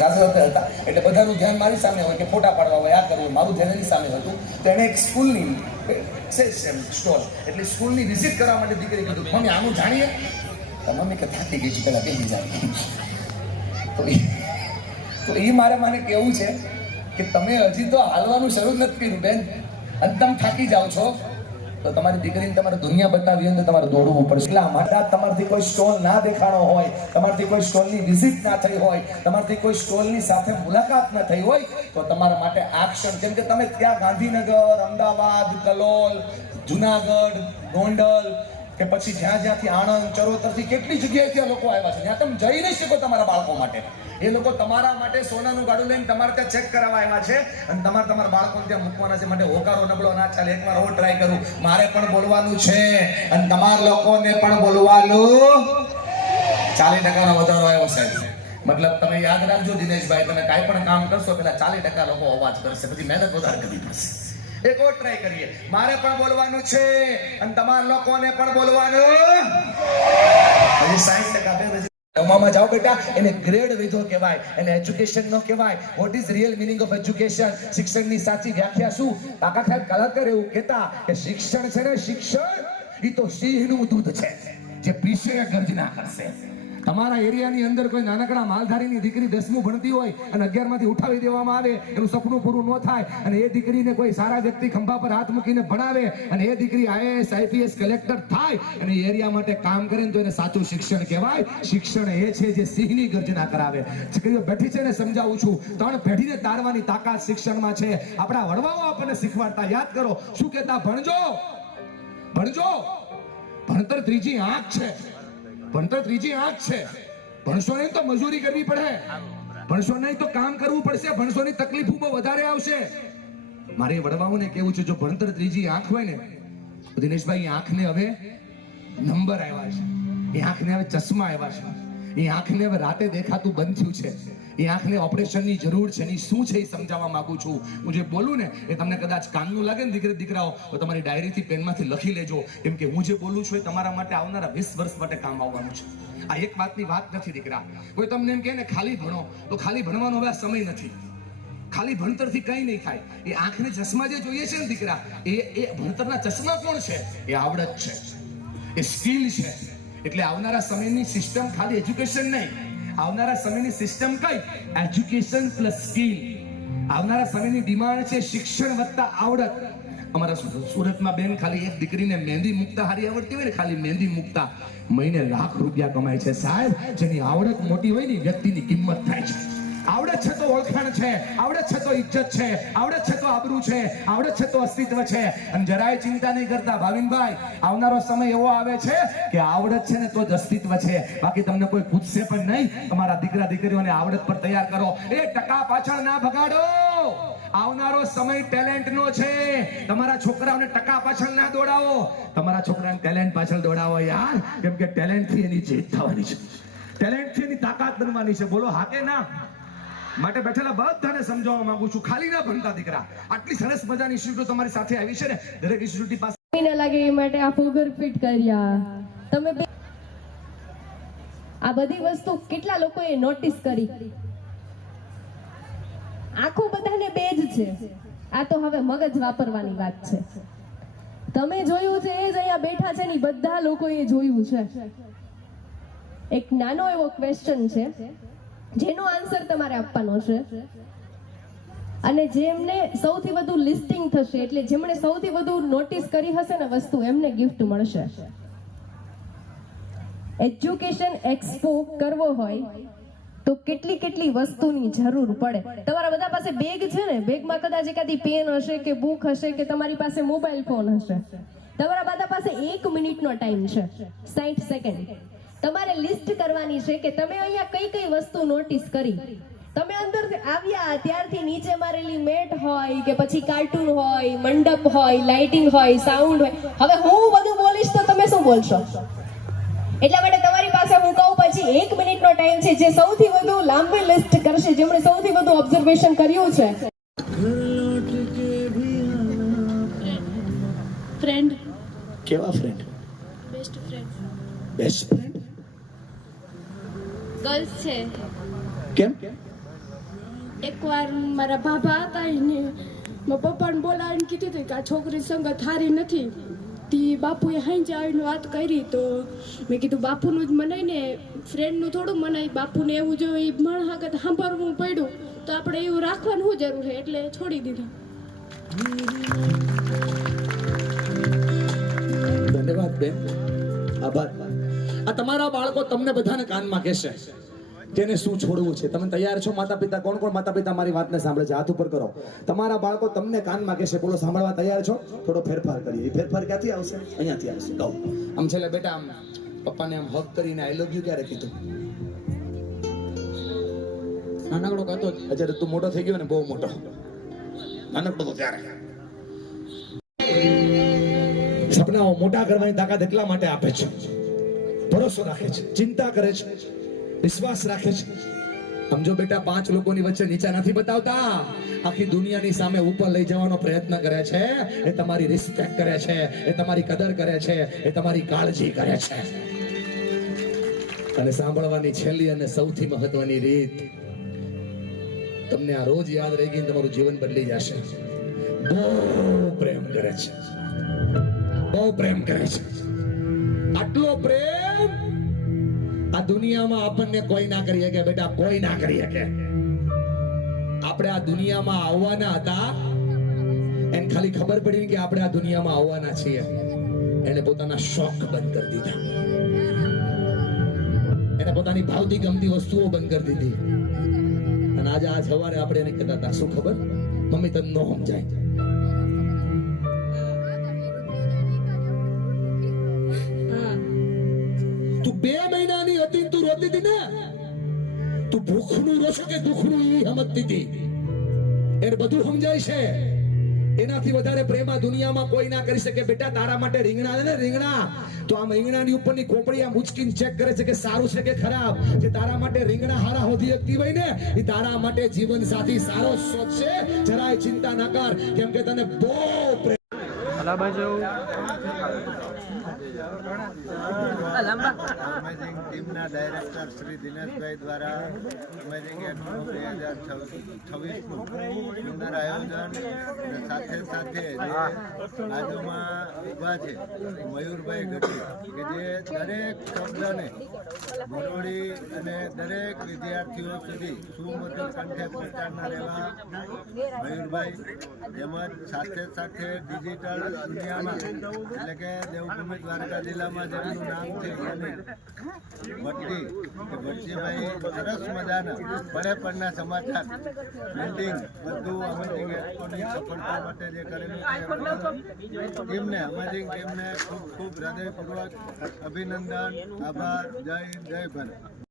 હતા એટલે બધાનું ધ્યાન મારી સામે હોય કે ફોટા પાડવા હોય, આ કરવું, મારું ધ્યાન એની સામે હતું. તો એણે એક સ્કૂલની સ્ટોલ એટલે સ્કૂલની વિઝિટ કરવા માટે દીકરી કીધું, મમ્મી આનું જાણીએ? તો મમ્મી કે થાકી ગઈ છે, પેલા પહેલી જાણીએ. તો એ મારે મને કેવું છે કે તમે હજી તો હાલવાનું શરૂ નથી કર્યું બેન, અને તમે થાકી જાઓ છો. તો તમારી દીકરીને તમારે દુનિયા બતાવી હોય તો તમારે દોડવું પડશે. એટલા માટે તમારથી કોઈ સ્ટોલ ના દેખાણો હોય, તમારથી કોઈ સ્ટોલની વિઝિટ ના થઈ હોય, તમારથી કોઈ સ્ટોલની સાથે મુલાકાત ના થઈ હોય, તો તમારા માટે એક્શન, કેમ કે તમે ત્યાં ગાંધીનગર, અમદાવાદ, કલોલ, જુનાગઢ, ગોંડલ કે પછી જ્યાંથી આણંદ, ચરોતરથી કેટલી જગ્યાએથી લોકો આવ્યા છે, જ્યાં તમે જઈ નહીં શકો તમારા બાળકો માટે. એ લોકો તમારા માટે સોનાનું ગાડું લઈને તમારે ત્યાં ચેક કરાવવા આવ્યા છે અને તમારા બાળકોને ત્યાં મૂકવાના છે. માટે હોકારો નબળો ના ચાલે. એકવાર હું ટ્રાય કરું, મારે પણ બોલવાનું છે અને તમારા લોકોને પણ બોલવાનું. 40% વધારો આવ્યો સાહેબ. મતલબ તમે યાદ રાખજો દિનેશભાઈ, તમે કાંઈ પણ કામ કરશો પેલા 40% લોકો અવાજ કરશે, પછી મહેનત વધારે કરવી પડશે. એક ઓર ટ્રાય કરીએ, મારે પણ બોલવાનું છે અને તમારા લોકોને પણ બોલવાનું. હજી 60% માં જાઓ બેટા, એને ગ્રેડ વિધો કહેવાય, એને એજ્યુકેશન નો કહેવાય. What is real meaning of education? શિક્ષણની સાચી વ્યાખ્યા શું? કાકા સાહેબ કલાકાર એવું કહેતા કે શિક્ષણ છે ને, શિક્ષણ એ તો સિંહનું દૂધ છે જે પીસે ગર્જના કરશે. તમારા એરિયાની અંદર કોઈ નાનકડા માલધારીની દીકરી 10મું ભણતી હોય અને 11 માંથી ઉઠાવી દેવામાં આવે, એનું સપનું પૂરું ન થાય, અને એ દીકરીને કોઈ સારા વ્યક્તિ ખંભા પર હાથ મૂકીને ભણાવે અને એ દીકરી IAS IPS કલેક્ટર થાય અને એરિયા માટે કામ કરે ને, તો એને સાચું શિક્ષણ કહેવાય. શિક્ષણ એ છે જે સિંહની ગર્જના કરાવે. દીકરીઓ બેઠી છે ને, સમજાવું છું, 3 પેઢીને તારવાની તાકાત શિક્ષણમાં છે. આપણા વડવાઓ આપણને શીખવાડતા, યાદ કરો શું કહેતા? ભણજો, ભણજો, ભણતર ત્રીજી આંખ છે. ભણતર ત્રીજી આંખ છે. ભણશો નહીં તો મજૂરી કરવી પડે, ભણશો નહીં તો કામ કરવું પડશે, ભણશોની તકલીફો બહુ વધારે આવશે. મારે વડવાઓને કેવું છે, જો ભણતર ત્રીજી આંખ હોય ને, દિનેશભાઈ, આંખને હવે નંબર આવ્યા છે, એ આંખને હવે ચશ્મા આવ્યા છે, એ આંખને હવે રાતે દેખાતું બંધ થયું છે, એ આંખને ઓપરેશનની જરૂર છે. એની શું છે એ સમજાવવા માંગુ છું. હું જે બોલું ને એ તમને કદાચ કામનું લાગે ને દીકરાઓ, તો તમારી ડાયરીથી પેનમાંથી લખી લેજો, કેમ કે હું જે બોલું છું એ તમારા માટે આવનારા 20 વર્ષ માટે કામ આવવાનું છે. આ એક વાતની વાત નથી દીકરા. કોઈ તમને એમ કહે ને ખાલી ભણો, તો ખાલી ભણવાનો હવે સમય નથી. ખાલી ભણતરથી કંઈ નહીં થાય. એ આંખને ચશ્મા જે જોઈએ છે ને દીકરા, એ ભણતરના ચશ્મા કોણ છે? એ આવડત છે, એ સ્કિલ છે. એટલે આવનારા સમયની સિસ્ટમ ખાલી એજ્યુકેશન નહીં, આવનારા સમયની સિસ્ટમ કઈ? Education plus skill. આવનારા સમયની ડિમાન્ડ છે શિક્ષણ વત્તા આવડત. અમારા સુરતમાં બેન ખાલી એક દીકરીને મહેંદી મૂકતા હારી આવડતી હોય ને, ખાલી મહેંદી મૂકતા મહિને લાખ રૂપિયા કમાય છે સાહેબ. જેની આવડત મોટી હોય ને વ્યક્તિની કિંમત થાય છે. આવડત છે તો ઓળખાણ છે, આવડત છે તો ઇજ્જત છે, આવડત છે તો આબરૂ છે, આવડત છે તો અસ્તિત્વ છે. અને જરાય ચિંતા નહીં કરતા ભાવિનભાઈ, આવનારો સમય એવો આવે છે કે આવડત છે ને તો જ અસ્તિત્વ છે. બાકી તમને કોઈ પૂછશે પણ નહીં. તમારા દીકરા દીકરીઓને આવડત પર તૈયાર કરો. એ ટકા પાછળ ના ભગાડો. આવનારો સમય ટેલેન્ટનો છે. તમારા છોકરાઓને ટકા પાછળ ના દોડાવો, તમારા છોકરાને ટેલેન્ટ પાછળ દોડાવો યાર, કેમ કે ટેલેન્ટથી એની જીત થવાની છે, ટેલેન્ટથી એની તાકાત બનવાની છે. બોલો હા કે ના? માટે બેઠેલા બધાને સમજાવવા માંગુ છું, ખાલી ના ભણતા દીકરા. આટલી સરસ મજાની ઇન્સ્ટિટ્યૂટ તમારી સાથે આવી છે ને, દરેક ઇન્સ્ટિટ્યૂટ પાસે ન લાગે એ માટે આ ફોગર ફિટ કર્યા. તમે આ બધી વસ્તુ કેટલા લોકોએ નોટિસ કરી? આખું બધાને બેજ છે. આ તો હવે મગજ વાપરવાની વાત છે. તમે જોયું છે એ જ અહીંયા બેઠા છે ને, બધા લોકોએ જોયું છે. એક નાનો એવો ક્વેશ્ચન છે જેનો આન્સર તમારે આપવાનો છે, અને જેમને સૌથી વધુ લિસ્ટિંગ થશે, એટલે જેમણે સૌથી વધુ નોટિસ કરી હશે ને વસ્તુ, એમને ગિફ્ટ મળશે. એજ્યુકેશન એક્સપો કરવો હોય તો કેટલી વસ્તુની જરૂર પડે. તમારા બધા પાસે બેગ છે ને, બેગમાં કદાચ એકાદી પેન હશે કે બુક હશે કે તમારી પાસે મોબાઈલ ફોન હશે. તમારા બધા પાસે 1 મિનિટનો ટાઈમ છે, 60 સેકન્ડ. તમારે લિસ્ટ કરવાની છે કે તમે અહીંયા કઈ વસ્તુ નોટિસ કરી. તમે અંદર આવ્યા ત્યારથી નીચે મારેલી મેટ હોય કે પછી કાર્ટૂન હોય, મંડપ હોય, લાઇટિંગ હોય, સાઉન્ડ હોય. હવે હું બધું બોલીશ તો તમે શું બોલશો? એટલા માટે તમારી પાસે હું કહું પછી 1 મિનિટનો ટાઈમ છે. જે સૌથી વધુ લાંબી લિસ્ટ કરશે, જેમણે સૌથી વધુ ઓબ્ઝર્વેશન કર્યું છે. ફ્રેન્ડ. કેવા friend? Best friend. Best friend girls છે. કેમ? એકવાર મારા ભાભા હતા એને મારા પપ્પાને બોલાવીને કીધું હતું કે આ છોકરી સંગત હારી નથી. તી બાપુએ હાંજે આવીને વાત કરી તો મેં કીધું બાપુનું જ મનાય ને ફ્રેન્ડનું થોડું મનાય. બાપુને એવું જો એ મણહાગત સાંભળવું પડ્યું તો આપણે એવું રાખવાનું શું જરૂર છે, એટલે છોડી દીધું. ધન્યવાદ બેન, આભાર. આ તમારા બાળકો તમને બધાને કાનમાં કહેશે કે એને શું છોડવું છે. તમે તૈયાર છો માતા પિતા? કોણ કોણ માતા પિતા મારી વાતને સાંભળે છે? હાથ ઉપર કરો. તમારા બાળકો તમને કાનમાં કહેશે, બોલો સાંભળવા તૈયાર છો? થોડો ફેરફાર કરીએ. એ ફેરફાર ક્યાંથી આવશે? અહીંયાથી આવશે. કહો આમ છેલ્લે બેટા આમ પપ્પાને આમ હક કરીને આઈ લવ યુ ક્યારે કીધું? નાનકડો કહેતો અત્યારે તું મોટો થઈ ગયો ને, બહુ મોટો. નાનકડો તો ત્યારે સપનાઓ મોટા કરવાની તાકાત એટલા માટે આપે છે, ભરોસો રાખે છે, ચિંતા કરે છે, વિશ્વાસ રાખે છે. સમજો બેટા, 5 લોકોની વચ્ચે નીચા નથી બતાવતા, આખી દુનિયાની સામે ઉપર લઈ જવાનો પ્રયત્ન કરે છે. એ તમારી રિસ્પેક્ટ કરે છે, એ તમારી કદર કરે છે, એ તમારી કાળજી કરે છે. અને સાંભળવાની છેલ્લી અને સૌથી મહત્વની રીત, તમને આ રોજ યાદ રહી ગઈ, તમારું જીવન બદલી જશે. બહુ પ્રેમ કરે છે, બહુ પ્રેમ કરે છે. આટલો પ્રેમ આ દુનિયામાં આપણને કોઈ ના કરી શકે બેટા, કોઈ ના કરી શકે. આપણે આ દુનિયામાં આવવાના હતા, એને ખાલી ખબર પડી કે આપણે આ દુનિયામાં આવવાના છીએ. એને પોતાના શોખ બંધ કરી દીધા, એને પોતાની ભાવતી ગમતી વસ્તુઓ બંધ કરી દીધી. અને આજે આ સવારે આપણે એને કહેતા હતા, શું ખબર મમ્મી તને ન સમજાય. તું 2 મહિનાની હતી, તું રોતી હતી ને, તું ભૂખનું રોશો કે દુઃખનું એ સમજતી હતી. એને બધું સમજાય છે. એનાથી વધારે પ્રેમ આ દુનિયામાં કોઈ ના કરી શકે. બેટા તારા માટે રીંગણા છે ને, રીંગણા તો આમ રીંગણાની ઉપરની કોપડી આમ ઉચકીને ચેક કરે છે કે સારું છે કે ખરાબ. જે તારા માટે રીંગણા હારા હોધી શકતી હોય ને, એ તારા માટે જીવન સાથી સારો શોધશે. જરાય ચિંતા ના કર, કેમ કે તને બહુ પ્રેમ. અમેઝિંગ ટીમના ડાયરેક્ટર શ્રી દિનેશભાઈ દ્વારા અમેઝિંગ એક્સપો 2026નું સુંદર આયોજન અને સાથે સાથે જે બાજુમાં ઊભા છે મયુરભાઈ ગઢવી કે જે દરેક શબ્દને મરોડી અને દરેક વિદ્યાર્થીઓ સુધી સુમધુર કંઠે પહોંચાડનાર એવા મયુરભાઈ, તેમજ સાથે સાથે ડિજિટલ દુનિયામાં એટલે કે દેવભૂમિ દ્વારકા જિલ્લામાં જેમનું નામ છે ભટ્ટી, ભટ્ટીભાઈ સરસ મજાના પડે પડના સમાચાર પ્રિન્ટિંગ બધું અમેઝિંગ એક્સપોની સફળતા માટે જે કરેલું છે ટીમને, અમેઝિંગ ટીમને ખૂબ ખૂબ હૃદયપૂર્વક અભિનંદન, આભાર. જય હિન્દ, જય ભારત.